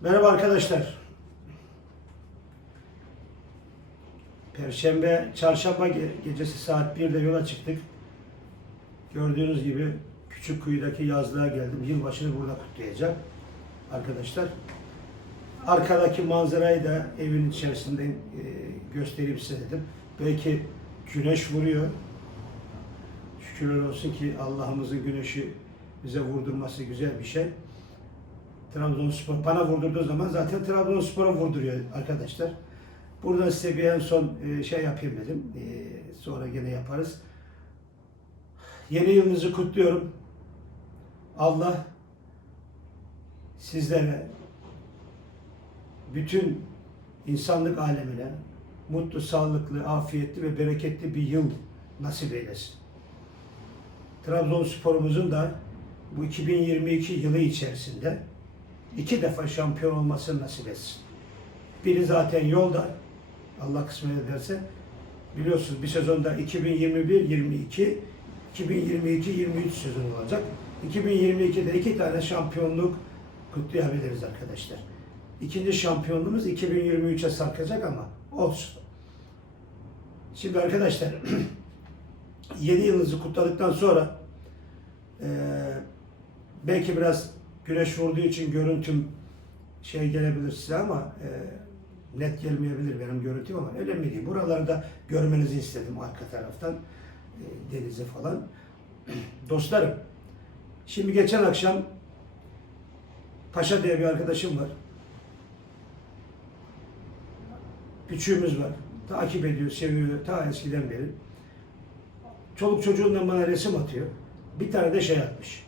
Merhaba arkadaşlar. Perşembe, çarşamba ge- gecesi saat 1'de yola çıktık. Gördüğünüz gibi küçük kuyudaki yazlığa geldim. Yılbaşını burada kutlayacağım arkadaşlar. Arkadaki manzarayı da evin içerisinde e, göstereyim size dedim. Belki güneş vuruyor. Şükürler olsun ki Allah'ımızın güneşi bize vurdurması güzel bir şey. Trabzonspor bana vurdurduğu zaman zaten Trabzonspor'a vurduruyor arkadaşlar. Burada size bir en son e, şey yapayım dedim. E, Sonra gene yaparız. Yeni yılınızı kutluyorum. Allah sizlere bütün insanlık alemine mutlu, sağlıklı, afiyetli ve bereketli bir yıl nasip eylesin. Trabzonspor'umuzun da bu 2022 yılı içerisinde iki defa şampiyon olmasını nasip etsin. Biri zaten yolda, Allah kısmet ederse. Biliyorsunuz bir sezonda 2021-22, 2022-23 sezon olacak. 2022'de iki tane şampiyonluk kutlayabiliriz arkadaşlar. İkinci şampiyonluğumuz 2023'e sarkacak ama olsun. Şimdi arkadaşlar yeni yılınızı kutladıktan sonra eee, belki biraz güneş vurduğu için görüntüm şey gelebilir size ama eee, net gelmeyebilir benim görüntüm ama önemli değil. Buralarda görmenizi istedim arka taraftan eee, denizi falan. Dostlarım şimdi geçen akşam Paşa diye bir arkadaşım var. Küçüğümüz var. Takip ediyor, seviyor ta eskiden beri. Çoluk çocuğundan bana resim atıyor. Bir tane de şey atmış.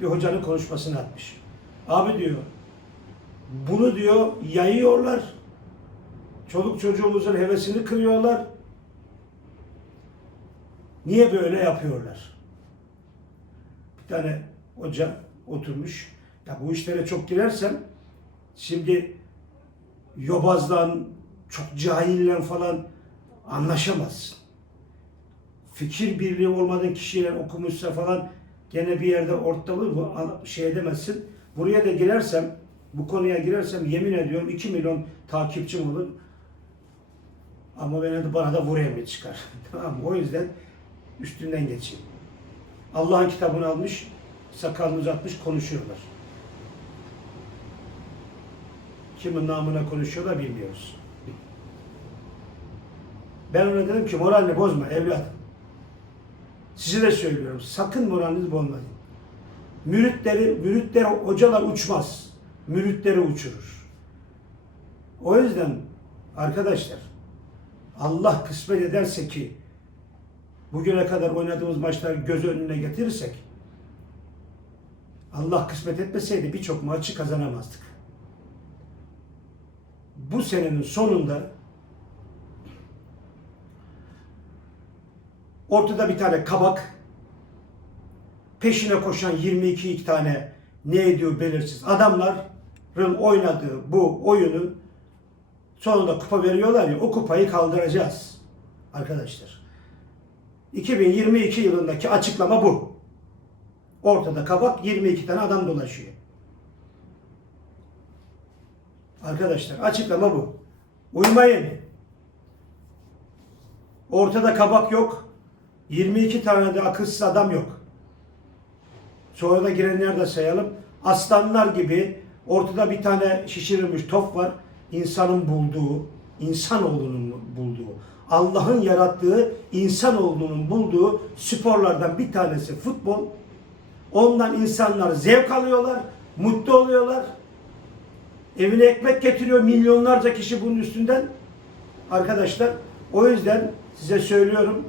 Bir hocanın konuşmasını atmış. Abi diyor, bunu diyor yayıyorlar. Çoluk çocuğumuzun hevesini kırıyorlar. Niye böyle yapıyorlar? Bir tane hoca oturmuş. Ya bu işlere çok girersem şimdi yobazdan, çok cahille falan anlaşamazsın. Fikir birliği olmadan kişiyle okumuşsa falan gene bir yerde ortalığı bu şey edemezsin. Buraya da girersem, bu konuya girersem yemin ediyorum 2 milyon takipçim olur. Ama bana da, bana da vur emri çıkar. tamam mı? O yüzden üstünden geçeyim. Allah'ın kitabını almış, sakalını uzatmış konuşuyorlar. Kimin namına konuşuyorlar bilmiyoruz. Ben ona dedim ki moralini bozma evladım. Size de söylüyorum. Sakın moralinizi bozmayın. Müritleri, müritleri hocalar uçmaz. Müritleri uçurur. O yüzden arkadaşlar Allah kısmet ederse ki bugüne kadar oynadığımız maçları göz önüne getirirsek Allah kısmet etmeseydi birçok maçı kazanamazdık. Bu senenin sonunda ortada bir tane kabak, peşine koşan 22 iki tane ne ediyor belirsiz adamların oynadığı bu oyunu sonunda kupa veriyorlar ya o kupayı kaldıracağız arkadaşlar. 2022 yılındaki açıklama bu. Ortada kabak 22 tane adam dolaşıyor. Arkadaşlar açıklama bu. Uymayın. Ortada kabak yok. 22 tane de akılsız adam yok. Sonra da girenler de sayalım. Aslanlar gibi ortada bir tane şişirilmiş top var. İnsanın bulduğu, insanoğlunun bulduğu, Allah'ın yarattığı insanoğlunun bulduğu sporlardan bir tanesi futbol. Ondan insanlar zevk alıyorlar, mutlu oluyorlar. Evine ekmek getiriyor milyonlarca kişi bunun üstünden. Arkadaşlar o yüzden size söylüyorum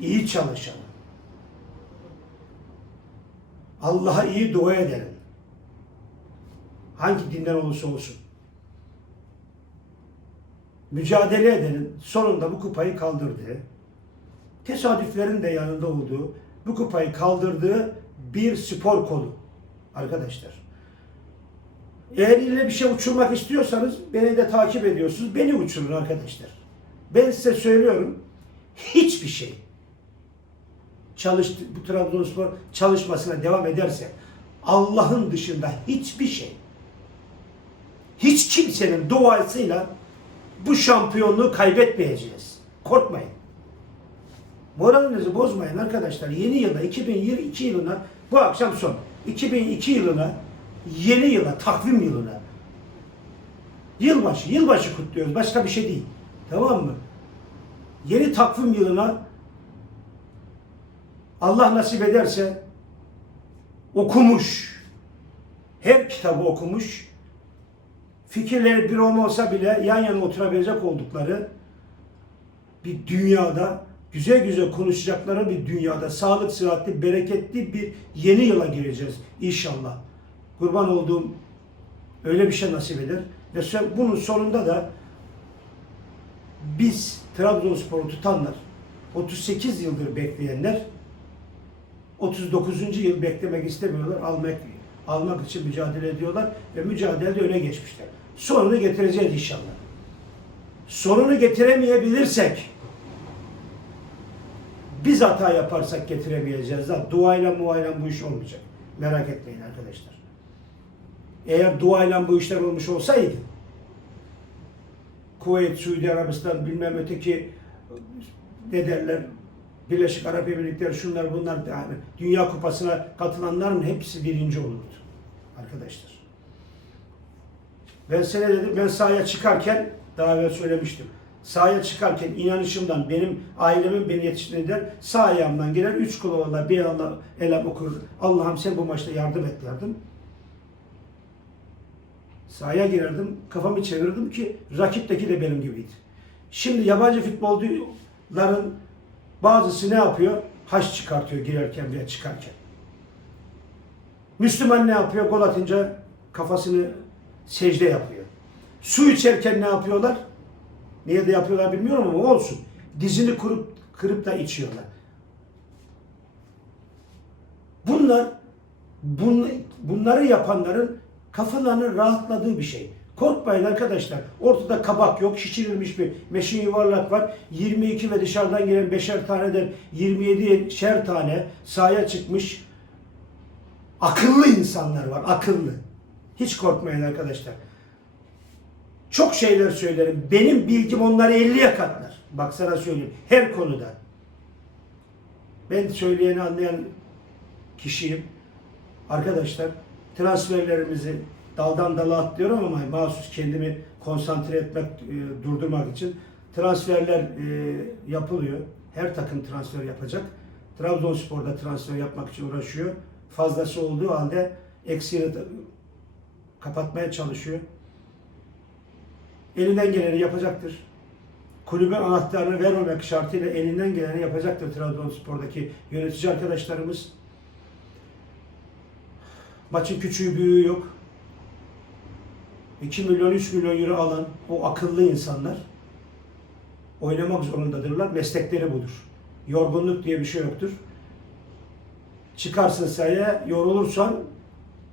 iyi çalışalım. Allah'a iyi dua edelim. Hangi dinden olursa olsun. Mücadele edelim. Sonunda bu kupayı kaldırdı. Tesadüflerin de yanında olduğu, bu kupayı kaldırdığı bir spor kolu. Arkadaşlar. Eğer ille bir şey uçurmak istiyorsanız beni de takip ediyorsunuz. Beni uçurun arkadaşlar. Ben size söylüyorum. Hiçbir şey çalıştı, bu Trabzonspor çalışmasına devam ederse Allah'ın dışında hiçbir şey hiç kimsenin duasıyla bu şampiyonluğu kaybetmeyeceğiz. Korkmayın. Moralinizi bozmayın arkadaşlar. Yeni yıla 2022 yılına bu akşam son. 2002 yılına yeni yıla takvim yılına yılbaşı yılbaşı kutluyoruz. Başka bir şey değil. Tamam mı? Yeni takvim yılına Allah nasip ederse okumuş her kitabı okumuş fikirleri bir olmasa bile yan yana oturabilecek oldukları bir dünyada güzel güzel konuşacakları bir dünyada sağlık, sıhhatli, bereketli bir yeni yıla gireceğiz inşallah. Kurban olduğum öyle bir şey nasip eder. Ve bunun sonunda da biz Trabzonspor'u tutanlar, 38 yıldır bekleyenler 39. yıl beklemek istemiyorlar. Almak almak için mücadele ediyorlar ve mücadelede öne geçmişler. Sonunu getireceğiz inşallah. Sonunu getiremeyebilirsek biz hata yaparsak getiremeyeceğiz. Da duayla muayla bu iş olmayacak. Merak etmeyin arkadaşlar. Eğer duayla bu işler olmuş olsaydı Kuveyt, Suudi Arabistan bilmem öteki ne derler Birleşik Arap Emirlikleri şunlar bunlar yani Dünya Kupası'na katılanların hepsi birinci olurdu arkadaşlar. Ben sene dedim ben sahaya çıkarken daha evvel söylemiştim. Sahaya çıkarken inanışımdan benim ailemin beni yetiştirdiğinden sağ ayağımdan gelen üç kulağı bir Allah elem okur. Allah'ım sen bu maçta yardım et derdim. Sahaya girerdim, kafamı çevirdim ki rakipteki de benim gibiydi. Şimdi yabancı futbolcuların bazısı ne yapıyor? Haş çıkartıyor girerken veya çıkarken. Müslüman ne yapıyor? Gol atınca kafasını secde yapıyor. Su içerken ne yapıyorlar? Niye de yapıyorlar bilmiyorum ama olsun. Dizini kurup kırıp da içiyorlar. Bunlar bun, bunları yapanların kafalarının rahatladığı bir şey. Korkmayın arkadaşlar. Ortada kabak yok. Şişirilmiş bir meşin yuvarlak var. 22 ve dışarıdan gelen beşer taneden 27 şer tane sahaya çıkmış akıllı insanlar var. Akıllı. Hiç korkmayın arkadaşlar. Çok şeyler söylerim. Benim bilgim onları 50'ye katlar. Bak sana söyleyeyim. Her konuda. Ben söyleyeni anlayan kişiyim. Arkadaşlar transferlerimizi daldan dala atlıyorum ama mahsus kendimi konsantre etmek, e, durdurmak için transferler e, yapılıyor. Her takım transfer yapacak. Trabzonspor'da transfer yapmak için uğraşıyor. Fazlası olduğu halde eksiğini kapatmaya çalışıyor. Elinden geleni yapacaktır. Kulübün anahtarını vermemek şartıyla elinden geleni yapacaktır Trabzonspor'daki yönetici arkadaşlarımız. Maçın küçüğü büyüğü yok. 2 milyon 3 milyon euro alan o akıllı insanlar oynamak zorundadırlar. Meslekleri budur. Yorgunluk diye bir şey yoktur. Çıkarsın sahaya, yorulursan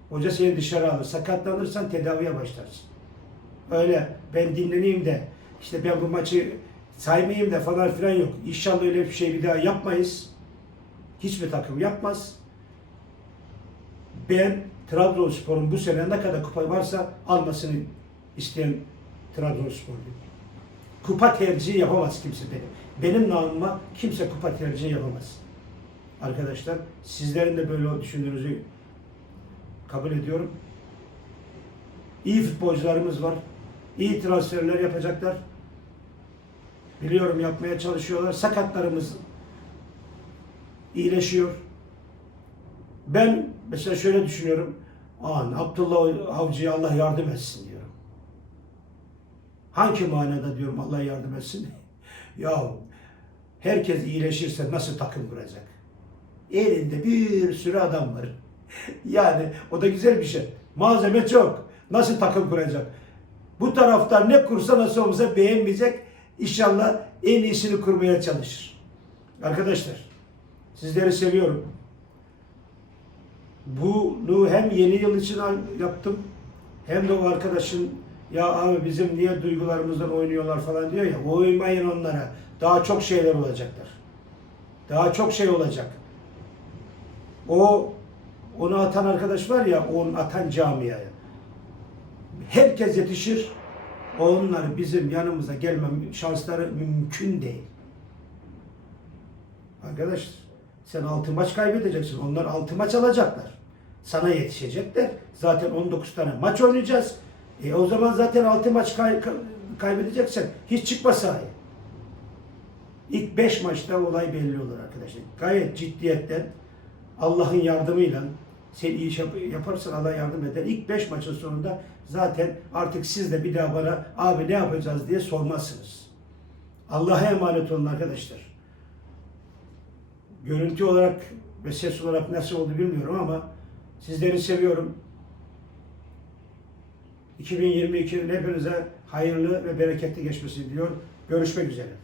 hoca seni dışarı alır. Sakatlanırsan tedaviye başlarsın. Öyle ben dinleneyim de işte ben bu maçı saymayayım da falan filan yok. İnşallah öyle bir şey bir daha yapmayız. Hiçbir takım yapmaz. Ben Trabzonspor'un bu sene ne kadar kupa varsa almasını isteyen Trabzonspor'luyum. Kupa tercihi yapamaz kimse benim. Benim namıma kimse kupa tercihi yapamaz. Arkadaşlar sizlerin de böyle düşündüğünüzü kabul ediyorum. İyi futbolcularımız var. İyi transferler yapacaklar. Biliyorum yapmaya çalışıyorlar. Sakatlarımız iyileşiyor. Ben mesela şöyle düşünüyorum. Aman Abdullah Avcı'ya Allah yardım etsin diyorum. Hangi manada diyorum Allah yardım etsin? ya herkes iyileşirse nasıl takım kuracak? Elinde bir sürü adam var. yani o da güzel bir şey. Malzeme çok. Nasıl takım kuracak? Bu taraftar ne kursa nasıl olsa beğenmeyecek. İnşallah en iyisini kurmaya çalışır. Arkadaşlar sizleri seviyorum. Bunu hem yeni yıl için yaptım hem de o arkadaşın ya abi bizim niye duygularımızdan oynuyorlar falan diyor ya uymayın onlara. Daha çok şeyler olacaklar. Daha çok şey olacak. O onu atan arkadaş var ya onu atan camiaya. Herkes yetişir. Onlar bizim yanımıza gelme şansları mümkün değil. Arkadaş sen 6 maç kaybedeceksin. Onlar 6 maç alacaklar. Sana yetişecekler. Zaten 19 tane maç oynayacağız. E o zaman zaten 6 maç kay- ka- kaybedeceksen hiç çıkma sahaya. İlk 5 maçta olay belli olur arkadaşlar. Gayet ciddiyetten Allah'ın yardımıyla sen iyi iş yap- yaparsan Allah yardım eder. İlk 5 maçın sonunda zaten artık siz de bir daha bana abi ne yapacağız diye sormazsınız. Allah'a emanet olun arkadaşlar. Görüntü olarak ve ses olarak nasıl oldu bilmiyorum ama sizleri seviyorum. 2022'nin hepinize hayırlı ve bereketli geçmesini diliyor. Görüşmek üzere.